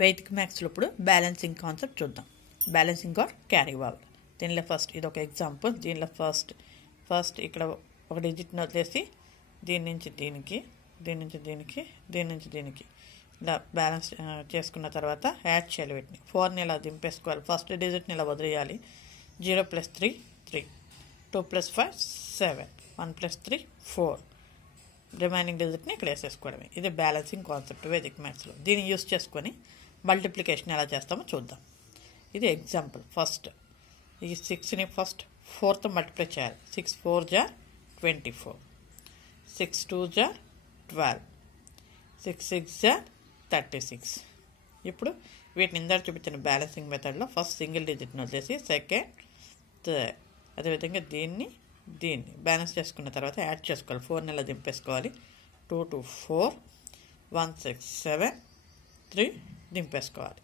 వైదిక్ మ్యాథ్స్లో ఇప్పుడు balancing concept చూద్దాం. Balancing or carry over. దీనిలో ఫస్ట్ ఇది ఒక ఎగ్జాంపుల్. దీనిలో ఫస్ట్ ఇక్కడ ఒక డిజిట్ని వదిలేసి దీని నుంచి దీనికి, దీని నుంచి దీనికి, దీని నుంచి దీనికి ఇలా బ్యాలెన్స్ చేసుకున్న తర్వాత యాడ్ చేయాలి. వీటిని 4ని ఇలా దింపేసుకోవాలి. ఫస్ట్ డిజిట్ని ఇలా వదిలేయాలి. 0 + 3 3, 2 + 5 7, 1 + 3 4. రిమైనింగ్ డిజిట్ని ఇక్కడ వేసేసుకోవడమే. ఇది బ్యాలెన్సింగ్ కాన్సెప్ట్ వేదిక్ మ్యాథ్స్లో. దీన్ని యూస్ చేసుకొని మల్టిప్లికేషన్ ఎలా చేస్తామో చూద్దాం. ఇది ఎగ్జాంపుల్. ఫస్ట్ ఈ 6ని ఫస్ట్ 4తో మల్టిప్లై చేయాలి. 6 × 4 = 24, 6 × 2 = 12, 6 × 6 = 36. ఇప్పుడు వీటిని ఇందాక చూపించిన బ్యాలెన్సింగ్ మెథడ్లో ఫస్ట్ సింగిల్ డిజిట్ని వదిలేసి సెకండ్, థర్డ్, అదేవిధంగా దీన్ని బ్యాలెన్స్ చేసుకున్న తర్వాత యాడ్ చేసుకోవాలి. 4ని ఇలా దింపేసుకోవాలి. 2 2 4, 1 6 7 3 దింపేసుకోవాలి.